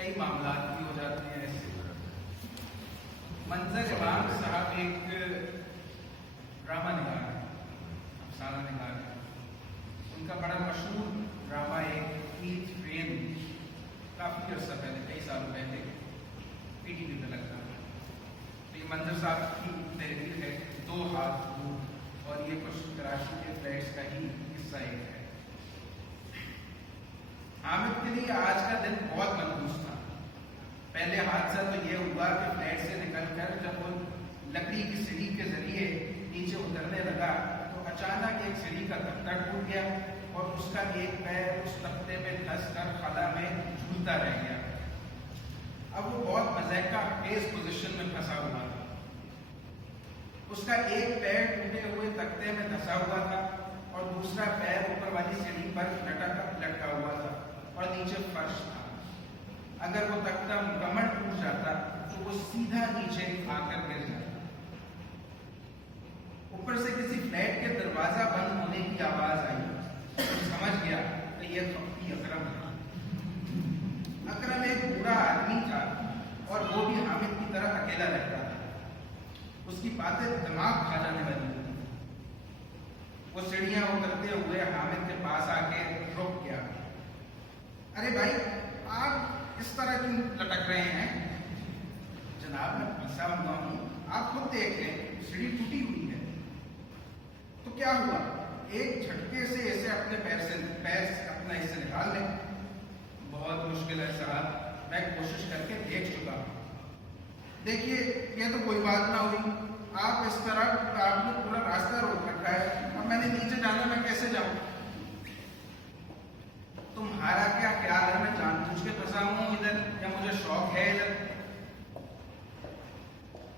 کئی معاملات بھی ہو جاتے ہیں ایسے. منظر امام صاحب ایک ڈرامہ نگار ہے، افسانہ نگار ہے. ان کا بڑا مشہور ڈرامہ ایک ایٹ ٹرین کافی عرصہ پہلے، کئی سالوں پہلے پی ٹی وی پہ لگتا ہے. تو یہ منظر صاحب کی تحریر ہے، دو ہاتھ دور، اور یہ کچھ کراچی کے فلیٹس کا ہی حصہ ایک ہے. حامد کے لیے آج کا دن بہت منحوس تھا. پہلے حادثہ تو یہ ہوا کہ فلیٹ سے نکل کر جب وہ لکڑی کی سیڑھی کے ذریعے نیچے اترنے لگا تو اچانک ایک سیڑھی کا تختہ ٹوٹ گیا اور اس کا ایک پیر اس تختے میں دھس کر خلا میں جھولتا رہ گیا. اب وہ بہت مضحکہ خیز پوزیشن میں پھنسا ہوا تھا. اس کا ایک پیر ٹوٹے ہوئے تختے میں دھسا ہوا تھا اور دوسرا پیر اوپر والی سیڑھی پر لٹکا ہوا تھا اور نیچے فرش تھا. اگر وہ تختہ مکمل ٹوٹ جاتا تو وہ سیدھا نیچے آ کر گر جاتا. اوپر سے کسی فلیٹ کے دروازہ بند ہونے کی آواز آئی اور سمجھ گیا کہ یہ خفی اکرم ہے. اکرم ایک بوڑھا آدمی تھا اور وہ بھی حامد کی طرح اکیلا رہتا تھا. اس کی باتیں دماغ کھا جانے والی تھی. وہ سیڑھیاں اترتے ہوئے حامد کے پاس آ کے رک گیا. ارے بھائی، آپ اس طرح کیوں لٹک رہے ہیں؟ جناب میں پھنسا ہوا ہوں، آپ خود دیکھ لیں، سیڑھی ٹوٹی ہوئی ہے. تو کیا ہوا؟ ایک جھٹکے سے اسے اپنے پیر سے اپنا حصہ نکال لیں. بہت مشکل ہے صاحب، میں کوشش کر کے دیکھ چکا ہوں. دیکھیے یہ تو کوئی بات نہ ہوئی. آپ اس طرح آپ نے پورا راستہ روک رکھا ہے، اب میں نے نیچے جانا، میں کیسے جاؤں؟ تمہارا کیا خیال ہے میں جان بوجھ کے پھنسا ہوں ادھر یا مجھے شوق ہے ادھر؟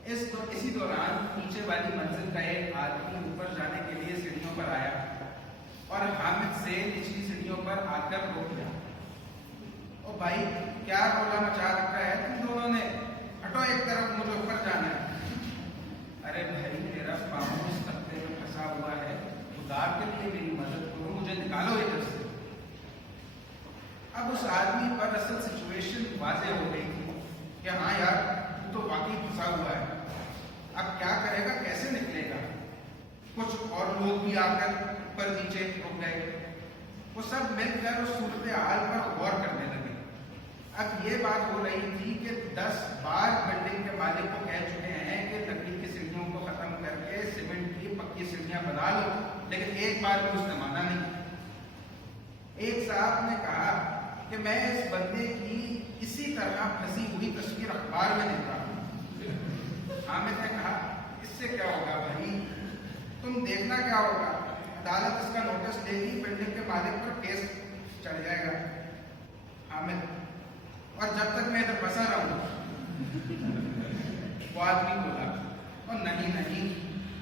اسی دوران نیچے والی منزل کا ایک آدمی اوپر جانے کے لیے سیڑھیوں پر آیا اور حامد سے نچلی سیڑھیوں پر آ کر روک گیا. او بھائی، کیا رولا مچا رکھا ہے تم دونوں نے؟ ہٹو ایک طرف، مجھے اوپر جانا ہے. ارے بھائی، میرا پاؤں اس تختے میں پھنسا ہوا ہے، خدا کے لیے میری مدد کرو، مجھے نکالو ادھر سے. اب اس آدمی پر اصل سچویشن واضح ہو گئی تھی کہ ہاں یار، تو واقعی پھنسا ہوا ہے. اب کیا کرے گا، کیسے نکلے گا؟ کچھ اور لوگ بھی آ کر اوپر نیچے رک گئے. وہ سب مل کر اس صورتحال پر غور کرنے لگے. اب یہ بات ہو رہی تھی کہ 10 بار بلڈنگ کے مالک کو کہہ چکے ہیں کہ لکڑی کی سیڑھیوں کو ختم کر کے سیمنٹ کی پکی سیڑھیاں بنا لو، لیکن ایک بار بھی اس نے مانا نہیں. ایک صاحب نے کہا کہ میں اس بندے کی اسی طرح پھنسی ہوئی تصویر اخبار میں دیکھا ہوں. حامد نے کہا اس سے کیا ہوگا بھائی، تم دیکھنا کیا ہوگا، عدالت اس کا نوٹس لے گی، بلڈنگ کے مالک پر کیس چڑھ جائے گا. حامد: اور جب تک میں ادھر پھنسا رہوں. وہ آدمی بولا: اور نہیں،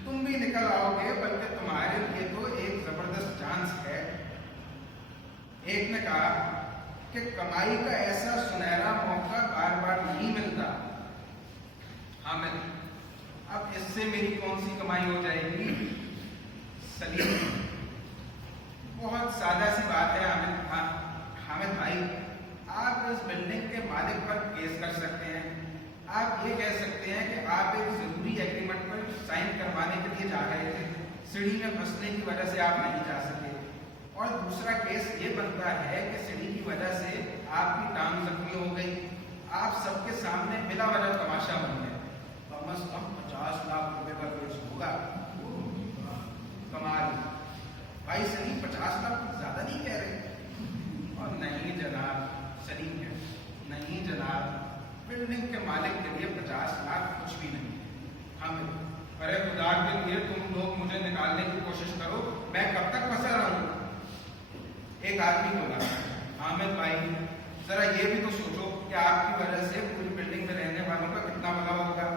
تم بھی نکل آؤ گے، بلکہ تمہارے لیے تو ایک زبردست چانس ہے. ایک نے کہا کہ کمائی کا ایسا سنہرا موقع بار بار نہیں ملتا. حامد: اب اس سے میری کون سی کمائی ہو جائے گی؟ سلیم: بہت سادہ سی بات ہے حامد بھائی، آپ اس بلڈنگ کے مالک پر کیس کر سکتے ہیں. آپ یہ کہہ سکتے ہیں کہ آپ ایک ضروری ایگریمنٹ پر سائن کروانے کے لیے جا رہے تھے، سیڑھی میں پھنسنے کی وجہ سے آپ نہیں جا سکے. اور دوسرا کیس یہ بنتا ہے کہ سیڑھی کی وجہ سے آپ کی ٹانگ زخمی ہو گئی، آپ سب کے سامنے بلا وجہ تماشا بن گئے. کم از کم 50 لاکھ روپے کا کیس ہوگا. کمال بھائی، سلیم 50 لاکھ زیادہ نہیں کہہ رہے؟ اور نہیں جناب، سلیم ہے، نہیں جناب، بلڈنگ کے مالک کے لیے 50 لاکھ کچھ بھی نہیں. حامد: ارے خدا کے لیے تم لوگ مجھے نکالنے کی کوشش کرو، میں کب تک پھنسا رہوں؟ ایک آدمی بولا: حامد بھائی، ذرا یہ بھی تو سوچو کہ آپ کی وجہ سے پوری بلڈنگ میں رہنے والوں کا کتنا بھلا ہوگا.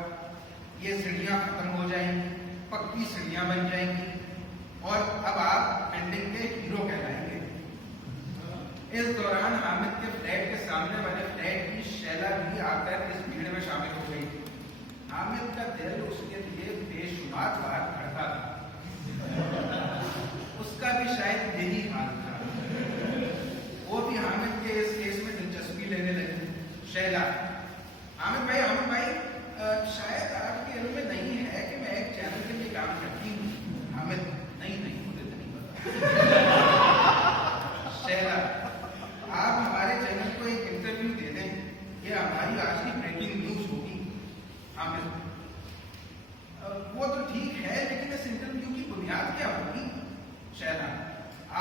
یہ سیڑھیاں ختم ہو جائیں گی، پکی سیڑھیاں بن جائیں گی، اور اب آپ بلڈنگ کے ہیرو کہلائیں گے. اس دوران حامد کے فلیٹ کے سامنے والے فلیٹ کی شیلا بھی آ کر اس بھیڑ میں شامل ہو گئی. حامد کا دل اس کے لیے بے شمار بار دھڑکا تھا. اس کا بھی شاید یہی حال تھا. وہ بھی حامد کے اس کیس میں دلچسپی لینے لگی. शैला, हामिद भाई शायद आपके इल्म में नहीं है कि मैं एक चैनल के लिए काम करती हूँ। हामिद, नहीं मुझे तो नहीं पता। शैला, आप हमारे चैनल को एक इंटरव्यू दे दें, ये हमारी आज की ब्रेकिंग न्यूज होगी। हामिद, वो तो ठीक है, लेकिन इस इंटरव्यू की बुनियाद क्या होगी? शैला,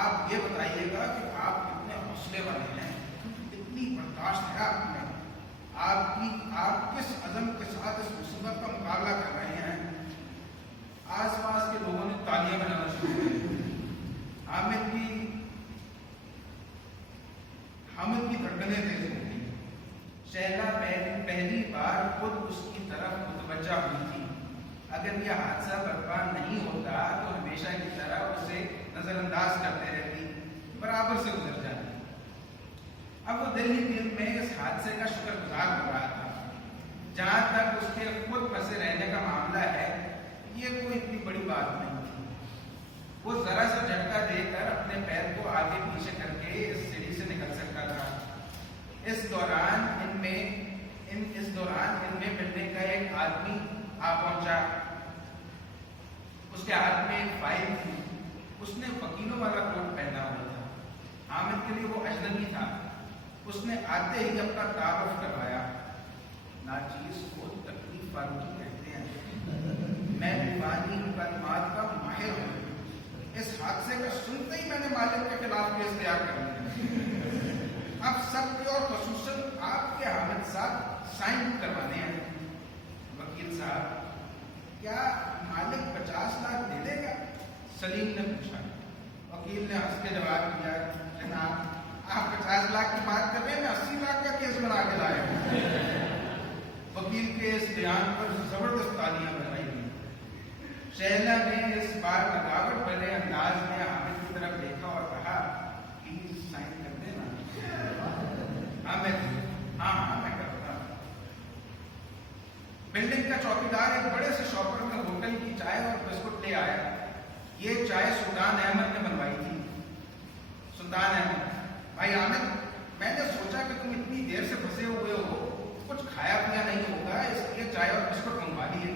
आप ये बताइएगा कि आप कितने हौसले वाले हैं, कितनी बर्दाश्त है आप में, आप किस अज़म के साथ इस मुसीबत का मुकाबला कर रहे हैं। आसपास के लोगों ने तालियां बजाना शुरू कर दी। हामिद की धड़कनें तेज हो गई। शैला पहली बार खुद उसकी तरफ मुतवज्जा हुई थी। अगर यह हादसा बर्पा नहीं होता तो हमेशा की तरह उसे नजरअंदाज करते रहती, बराबर से गुजर जाती। अब वो दिल ही दिल में इस हादसे का शुक्रगुजार हो रहा था। जहां तक उसके खुद फंसे रहने का मामला है, ये कोई इतनी बड़ी बात नहीं थी। वो जरा सा झटका देकर अपने पैर को आगे पीछे करके इस सीढ़ी से निकल सकता था। इस दौरान इनमें मिलने का एक आदमी आ पहुंचा। उसके हाथ में एक फाइल थी। उसने वकीलों वाला कोट पहना हुआ था। हामिद के लिए वो अजनबी था। उसने आते ही अपना तारुफ करवाया। नाचीज को तकलीफ फारूकी कहते हैं। मैं दीवानी मुकदमात का माहिर हूँ। इस हादसे का सुनते ही मैंने मालिक के खिलाफ केस तैयार कर लिया। अब सख्त और खसूसन आपके हामिद साहब साइन करवाने हैं। वकील साहब, क्या मालिक 50 लाख दे देगा? सलीम ने पूछा। वकील ने हंस के जवाब दिया, जनाब आप 50 लाख की बात कर रहे हैं, मैं 80 लाख का केस बना के लाया हूं। वकील के इस बयान पर जबरदस्त तालियां बजाई गई। शैला ने इस बार लगावट भरे अंदाज में हामिद की तरफ देखा और कहा, प्लीज साइन कर देना। हामिद, हाँ मैं करता हूं। बिल्डिंग का चौकीदार एक बड़े से शॉपर में होटल की चाय और बिस्कुट ले आया। ये चाय सुल्तान अहमद ने बनवाई थी। सुल्तान अहमद, भाई हामिद, मैंने सोचा कि तुम इतनी देर से फंसे हुए हो, कुछ खाया पिया नहीं होगा, इसलिए चाय और बिस्कुट मंगवा लिए।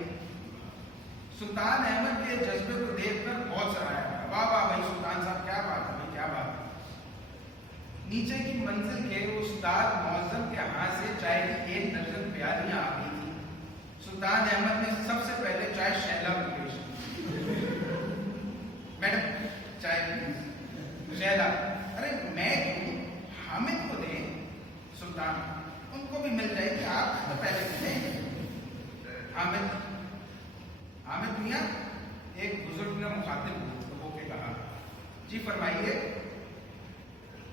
सुल्तान अहमद के जज्बे को देखकर बहुत सराहा। वाह वाह भाई सुल्तान साहब, क्या बात है भाई, क्या बात है। नीचे की मंजिल के उस्ताद मौजम के हाथ से चाय की 1 दर्जन प्यालियां आ गई थी। सुल्तान अहमद ने सबसे पहले चाय शैला को पेश की। मैडम चाय प्लीज। शैला, अरे मैं क्यों, हामिद को दें। सुल्तान, उनको भी मिल जाएगी, आप तो पहले दें। हामिद मियां, एक बुजुर्ग ने मुखातिब होकर कहा, जी फरमाइए।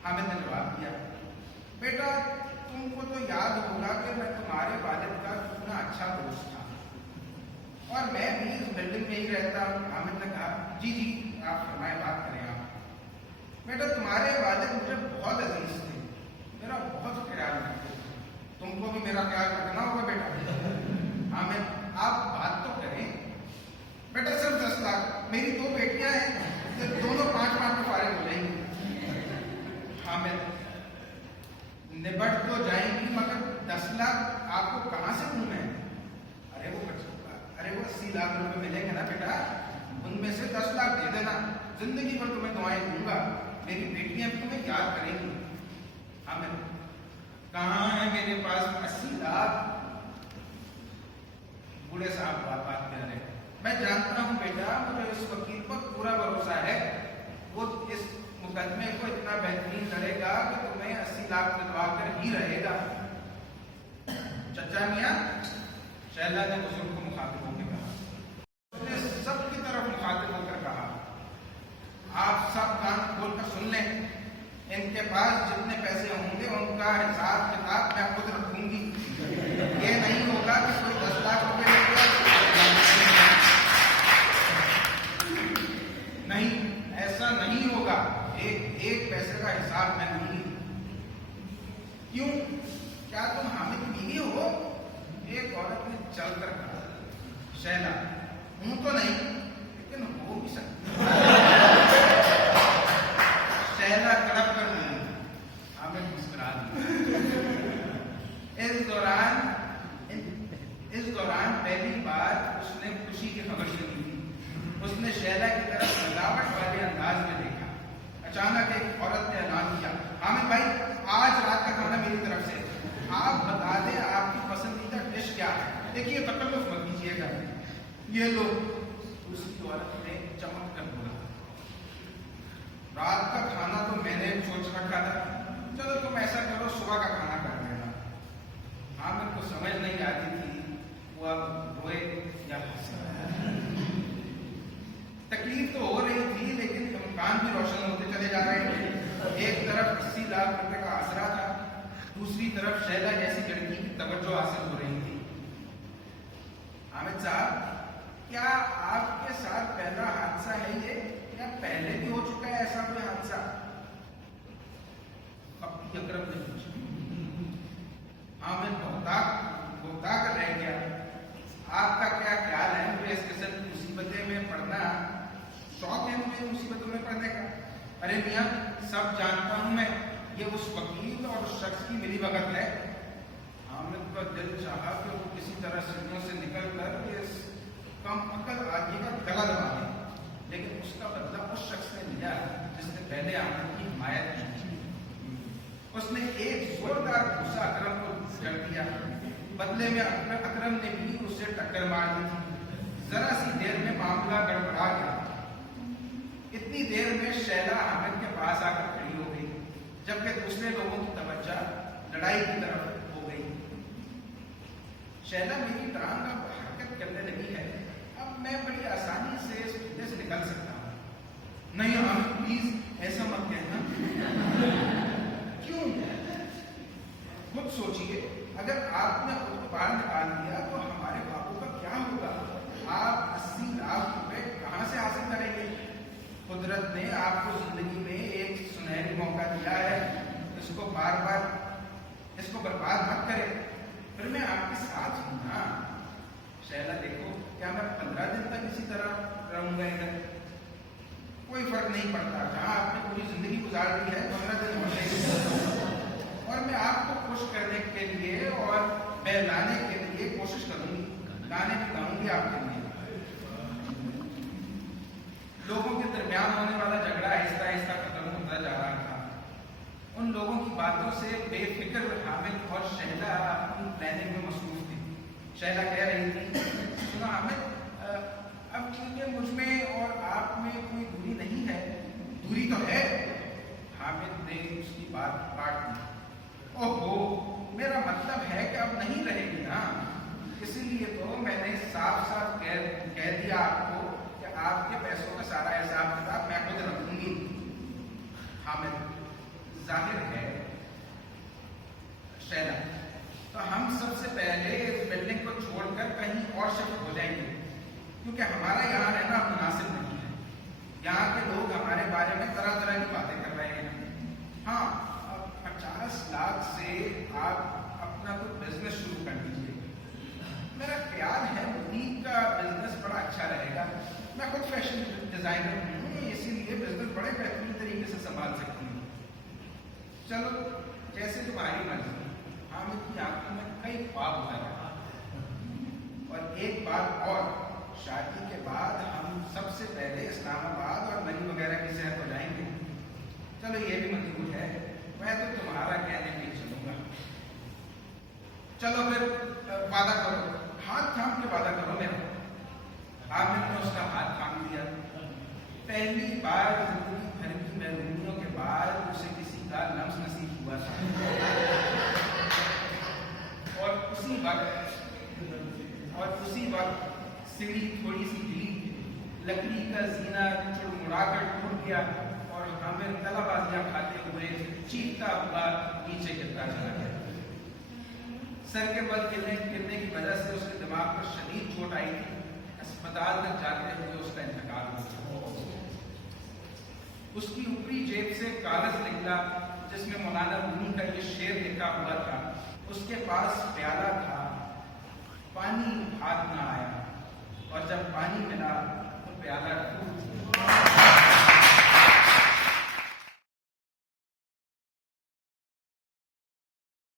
हामिद ने जवाब दिया, बेटा तुमको तो याद होगा कि मैं तुम्हारे वालिद का कितना अच्छा दोस्त था और मैं भी इस बिल्डिंग में ही रहता हूँ। हामिद ने कहा, जी आप फरमाए, बात करें आप। बेटा तुम्हारे वालिद मुझे बहुत अजीज थे, मेरा बहुत ख्याल रखते थे, तुमको भी मेरा ख्याल रखना होगा बेटा। हामिद, आप बात तो करें। बेटा सिर्फ 10 लाख, मेरी 2 बेटियां हैं, दोनों 5 में फारिग हो जाएंगी। हामिद, निबट तो जाएंगी, मगर 10 लाख आपको कहां से दूं मैं? अरे वो 80 लाख रुपए मिलेंगे ना बेटा, उनमें से 10 लाख दे देना, जिंदगी भर तुम्हें दुआएं दूंगा, मेरी बेटियां भी तुम्हें याद करेंगी। हामिद, कहाँ है मेरे पास 80 लाख? बूढ़े साहब बात कर रहे, मैं जानता हूं बेटा, मुझे इस वकील पर पूरा भरोसा है, वो इस मुकदमे को इतना बेहतरीन लड़ेगा कि तुम्हें 80 लाख दिलवा कर ही रहेगा। चचा मियां, शैला ने बुजुर्ग को मुखातिब होकर कहा, उसने सबकी तरफ मुखातिब होकर कहा, आप सब कान खोलकर सुन लें, इनके पास जितने पैसे होंगे उनका हिसाब किताब मैं खुद रखूंगी। ये नहीं होगा कि कोई 10 लाख रुपए ले गया, नहीं, ऐसा नहीं होगा। एक पैसे का हिसाब मैं नहीं। क्यों, क्या तुम हामिद की बीवी हो? एक औरत ने चलकर कहा। शैला, हूं तो नहीं, लेकिन हो भी सकती। शैला कड़प कर बोली। हामिद मुस्कुरा दिया। इस शैला की तरफ सजावट वाले अंदाज में देखा। अचानक एक औरत ने ऐलान किया, हामिद भाई आज रात का खाना मेरी तरफ से, आप बता दें आपकी पसंदीदा डिश क्या है। देखिए तकल्लुफ मत कीजिएगा। ये लो। दूसरी औरत ने चमक कर बोला, रात का खाना तो मैंने सोच रखा था, चलो तुम ऐसा करो सुबह का खाना कर लेना। हामिद को समझ नहीं आती थी वो अब रोए या हंसे। तकलीफ तो हो रही थी लेकिन इम्कान भी रोशन होते चले जा रहे थे। एक तरफ 80 लाख रुपए का आसरा था, दूसरी तरफ शैला जैसी लड़की की तवज्जो हासिल हो रही थी। हामिद साहब, क्या आपके साथ पहला हादसा है ये, या पहले भी हो चुका है ऐसा कोई हादसा? अपनी अकरम ने पूछा। हामिद बहुता कर रह गया। आपका क्या ख्याल है, मुझे इस किस्म की मुसीबतें में पड़ना शौक है, मुझे मुसीबतों में पड़ने का? अरे मियाँ, सब जानता हूं मैं, ये उस वकील और उस शख्स की मिली भगत है। हामिद का दिल चाहा कि वो किसी तरह सीढ़ियों से निकल कर इस कम अकल आदमी का गला दबा दे, लेकिन उसका बदला उस शख्स ने लिया जिसने पहले हामिद की हिमायत की थी। उसने एक जोरदार गुस्सा अकरम को कर दिया। बदले में अकरम ने भी उससे टक्कर मार दी थी। जरा सी देर में मामला गड़बड़ा गया। इतनी देर में शैला हामिद के पास आकर खड़ी हो गई, जबकि दूसरे लोगों की तवज्जो लड़ाई की तरफ हो गई। शैला, मेरी टांग अब हरकत करने लगी है, अब मैं बड़ी आसानी से इस फंदे से निकल सकता हूँ। नहीं हामिद प्लीज ऐसा मत कहना। क्यों? खुद सोचिए, अगर आपने खुद को बाहर निकाल दिया तो हमारे बाबू का क्या होगा? आप 80 लाख रुपए कहाँ से हासिल करेंगे? कुदरत ने आपको जिंदगी में एक सुनहरी मौका दिया है, इसको बर्बाद मत करें। फिर मैं आपके साथ हूँ ना। शैला, देखो क्या मैं 15 दिन तक इसी तरह रहूंगा इधर? कोई फर्क नहीं पड़ता, जहाँ आपने पूरी जिंदगी गुजार दी है 15 दिन होने, और मैं आपको खुश करने के लिए और बहलाने के लिए कोशिश करूंगी, गाने भी गाऊंगी आपके लिए। लोगों के दरमियान होने वाला झगड़ा आहिस्ता आहिस्ता खत्म होता जा रहा था। उन लोगों की बातों से बेफिक्र हामिद और शैला अपनी प्लानिंग में मसरूफ थी। शैला कह रही थी, सुनो हामिद, अब क्योंकि मुझ में और आप में कोई दूरी नहीं है। दूरी तो है। हामिद ने उसकी बात काट दी। ओहो, मेरा मतलब है कि अब नहीं रहेगी ना, इसीलिए तो मैंने साफ साफ कह दिया आपको कि आपके पैसों का सारा हिसाब किताब मैं खुद रखूंगी। हामिद, जाहिर है शैला, तो हम सबसे पहले इस बिल्डिंग को छोड़कर कहीं और शिफ्ट हो जाएंगे, क्योंकि हमारा यहाँ रहना मुनासिब नहीं है। यहाँ के लोग हमारे बारे में तरह तरह की बातें कर रहे हैं। हाँ, 50 लाख से आप अपना कोई बिजनेस शुरू कर दीजिए। मेरा ख्याल है बुटीक का बिजनेस बड़ा अच्छा रहेगा। मैं खुद फैशन डिजाइनर हूँ, इसीलिए बिजनेस बड़े बेहतरीन तरीके से संभाल सकती हूँ। चलो जैसे तुम्हारी मर्जी। हामिद की आंखों में कई ख्वाब उतर रहे। और एक बात और, शादी के बाद हम सबसे पहले इस्लामाबाद और मरी वगैरह की सैर हो जाएंगे। चलो ये भी मंजूर है, मैं तो तुम्हारा कहने पे चलूंगा। चलो फिर वादा करो, हाथ थाम के वादा करो मेरा। हामिद ने उसका हाथ थाम लिया। पहली बार जिंदगी भर की महरूमियों के बाद उसे किसी का लम्स नसीब हुआ था। और उसी वक्त सीढ़ी थोड़ी सी हिली, लकड़ी का जीना चुड़मुड़ाकर टूट गया और हामिद तलाबाजियां खाते हुए चीखता हुआ नीचे गिरता चला गया। सर के बल गिरने की वजह से उसके दिमाग पर शदीद चोट आई थी। अस्पताल तक जाते हुए उसका इंतकाल हो गया। उसकी ऊपरी जेब से कागज निकला जिसमें मौलाना रूमी का ये शेर लिखा हुआ था। उसके पास प्याला था, पानी हाथ न आया, और जब पानी मिला